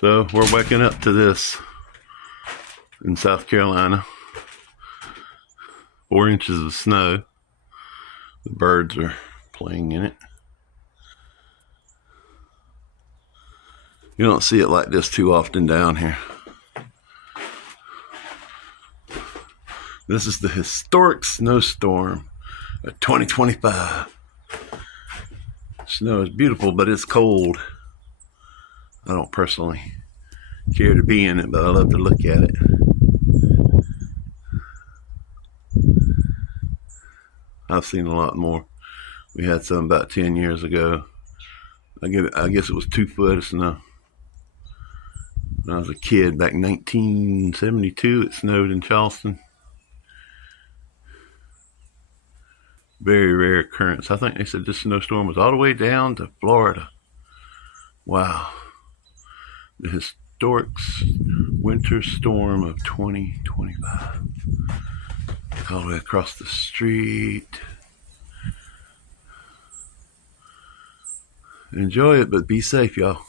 So we're waking up to this in South Carolina. 4 inches of snow. The birds are playing in it. You don't see it like this too often down here. This is the historic snowstorm of 2025. Snow is beautiful, but it's cold. I don't personally care to be in it, but I love to look at it. I've seen a lot more. We had some about 10 years ago. I guess it was 2 foot of snow. When I was a kid, back in 1972, it snowed in Charleston. Very rare occurrence. I think they said this snowstorm was all the way down to Florida. Wow. The historic winter storm of 2025. All the way across the street. Enjoy it, but be safe, y'all.